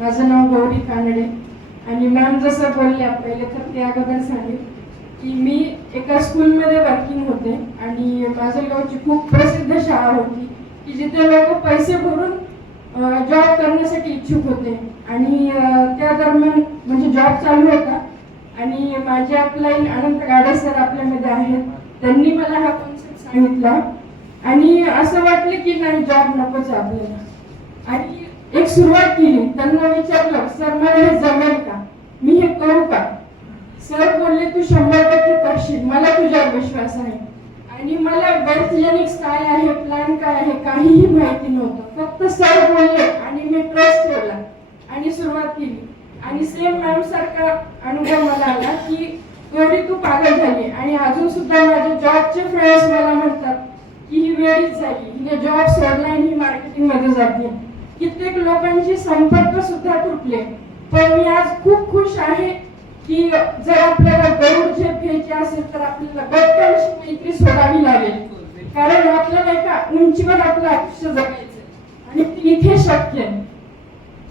माझं नाव गौरी कानडे. आणि मॅम जसं बोलल्या पहिले तर ते अगोदर सांगेल की मी एका स्कूलमध्ये वर्किंग होते आणि माझ्या गावची खूप प्रसिद्ध शाळा होती की जिथे लोक पैसे भरून जॉब करण्यासाठी इच्छुक होते. आणि त्या दरम्यान म्हणजे जॉब चालू होता. आणि माझे अप्लाईन अनंत गाडे सर आपल्यामध्ये आहेत. त्यांनी मला हा कॉन्सेप्ट सांगितला. आणि असं वाटलं की नाही जॉब नकोच आहे. आपल्याला आणि एक सुरुवात केली त्यांना विचारलं सर मला हे जमेल का? मी हे करू का? सर बोलले तू शंभर टक्के करशील. मला तुझ्यावर विश्वास आहे. आणि मला बर्थजेनिक्स काय आहे प्लॅन काय आहे काहीही माहिती नव्हतं. फक्त सर बोलले आणि मी ट्रस्ट ठेवला आणि सुरुवात केली. आणि सेम मॅम सारखा अनुभव मला आला की एवढी तू पागल झाली. आणि अजून सुद्धा माझे जॉबचे फ्रेंड्स मला म्हणतात की ही वेळीच झाली. हिने जॉब सोडला आणि ही मार्केटिंगमध्ये जाते. कित्येक लोकांशी संपर्क सुद्धा तुटले. पण मी आज खूप खुश आहे की जर आपल्याला गरुड झेप घ्यायची असेल तर आपल्याला बदकांशी मैत्री सोडावी लागेल. कारण आपल्याला एका उंचीवर आपलं आयुष्य जगायचं. आणि इथे शक्य. आहे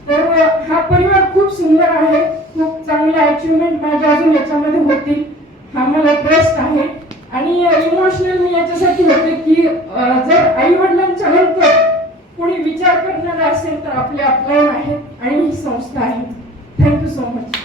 तर हा परिवार खूप सुंदर आहे खूप चांगले अचिव्हमेंट माझ्या अजून याच्यामध्ये होतील. हा मला ट्रस्ट आहे. आणि इमोशनल मी याच्यासाठी होते की जर आई वडिलांच्या नंतर कोणी विचार करणारा असेल तर आपले अपलायन आहेत आणि ही संस्था आहे. Thank you so much